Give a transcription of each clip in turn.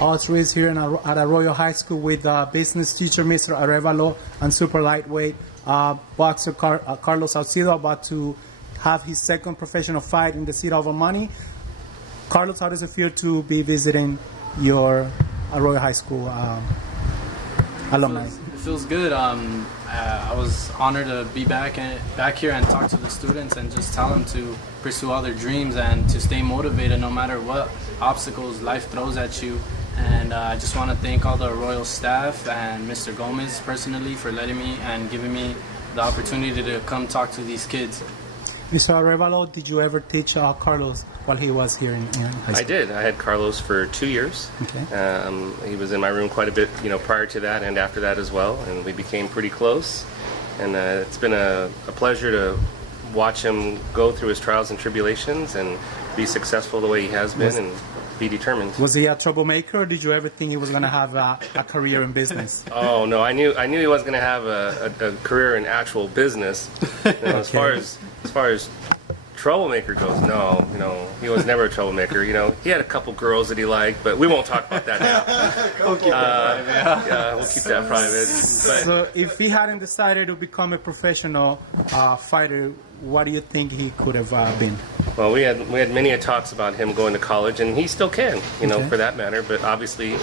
Also is here at Arroyo High School with business teacher Mr. Arevalo and super lightweight boxer Carlos Saucedo, about to have his second professional fight in the City of Money. Carlos, how does it feel to be visiting your Arroyo High School alumni? It feels good. I was honored to be back here and talk to the students and just tell them to pursue all their dreams and to stay motivated no matter what obstacles life throws at you. And I just want to thank all the Arroyo staff and Mr. Gomez personally for letting me and giving me the opportunity to come talk to these kids. Mr. Arevalo, did you ever teach Carlos while he was here in high school? I did. I had Carlos for 2 years. Okay. He was in my room quite a bit, prior to that and after that as well, and we became pretty close. And it's been a pleasure to watch him go through his trials and tribulations and be successful the way he has been and be determined. Was he a troublemaker, or did you ever think he was going to have a career in business? Oh no, I knew he wasn't going to have a career in actual business. As far as troublemaker goes, no, he was never a troublemaker. He had a couple girls that he liked, but we won't talk about that now. We'll keep that private. Yeah, we'll keep that private. But, so if he hadn't decided to become a professional fighter, what do you think he could have been? well, we had many talks about him going to college, and he still can, for that matter. But obviously,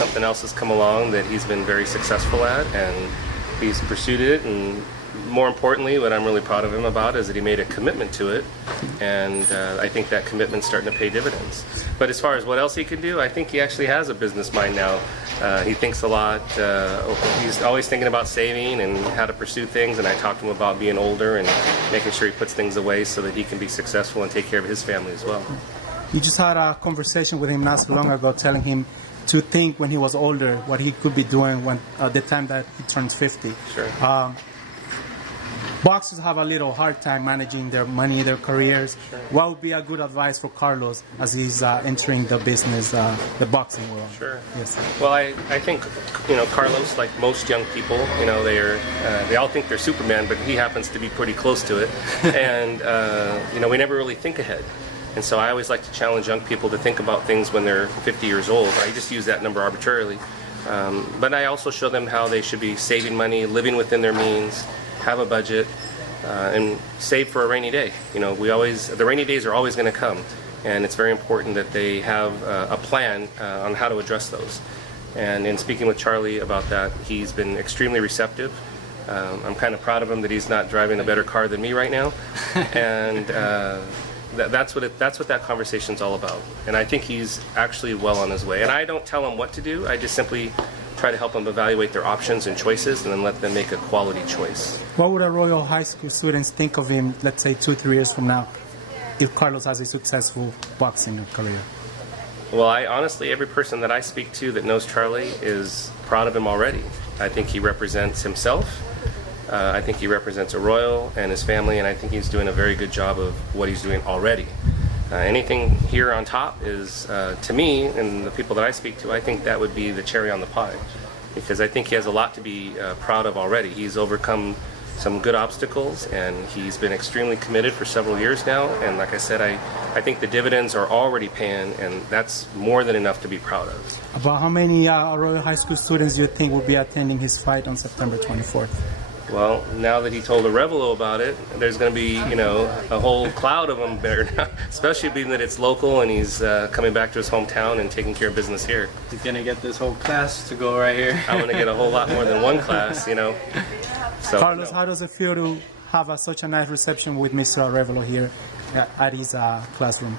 something else has come along that he's been very successful at, and he's pursued it. And more importantly, what I'm really proud of him about is that he made a commitment to it, and I think that commitment's starting to pay dividends. But as far as what else he can do, I think he actually has a business mind now. He thinks a lot. He's always thinking about saving and how to pursue things, and I talked to him about being older and making sure he puts things away so that he can be successful and take care of his family as well. You just had a conversation with him not so long ago, telling him to think when he was older what he could be doing when the time that he turns 50. Sure. Boxers have a little hard time managing their money, their careers. Sure. What would be a good advice for Carlos as he's entering the business, the boxing world? Sure. Yes. Well, I think Carlos, like most young people, they all think they're Superman, but he happens to be pretty close to it, and we never really think ahead. And so I always like to challenge young people to think about things when they're 50 years old. I just use that number arbitrarily, but I also show them how they should be saving money, living within their means, have a budget, and save for a rainy day. The rainy days are always going to come, and it's very important that they have a plan on how to address those. And in speaking with Charlie about that, he's been extremely receptive. I'm kind of proud of him that he's not driving a better car than me right now, and that's what that conversation's all about. And I think he's actually well on his way. And I don't tell him what to do. I just simply try to help them evaluate their options and choices, and then let them make a quality choice. What would Arroyo High School students think of him, let's say 2-3 years from now, if Carlos has a successful boxing career? Well, honestly, every person that I speak to that knows Charlie is proud of him already. I think he represents himself. I think he represents Arroyo and his family, and I think he's doing a very good job of what he's doing already. Anything here on top is, to me, and the people that I speak to, I think that would be the cherry on the pie, because I think he has a lot to be proud of already. He's overcome some good obstacles, and he's been extremely committed for several years now, and like I said, I think the dividends are already paying, and that's more than enough to be proud of. About how many Arroyo High School students do you think will be attending his fight on September 24th? Well, now that he told Arevalo about it, there's going to be, a whole cloud of them there now, especially being that it's local and he's coming back to his hometown and taking care of business here. He's going to get this whole class to go right here. I'm going to get a whole lot more than one class, So, Carlos, how does it feel to have such a nice reception with Mr. Arevalo here at his classroom?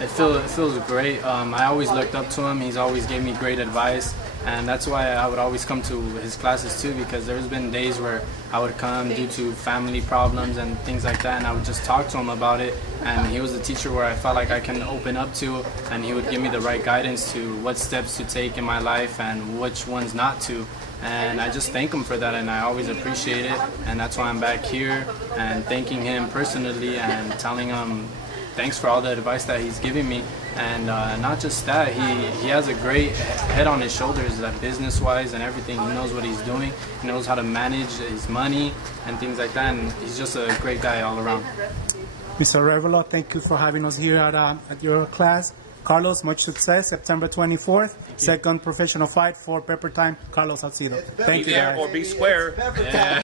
It feels great. I always looked up to him. He's always gave me great advice, and that's why I would always come to his classes too, because there's been days where I would come due to family problems and things like that, and I would just talk to him about it, and he was a teacher where I felt like I can open up to, and he would give me the right guidance to what steps to take in my life and which ones not to. And I just thank him for that, and I always appreciate it, and that's why I'm back here and thanking him personally and telling him thanks for all the advice that he's giving me. And not just that, he has a great head on his shoulders, business-wise and everything. He knows what he's doing. He knows how to manage his money and things like that, and he's just a great guy all around. Mr. Arevalo, thank you for having us here at your class. Carlos, much success. September 24th, second professional fight for Pepper Time. Carlos Saucedo. Be Thank you, there guys. or be square. Yeah.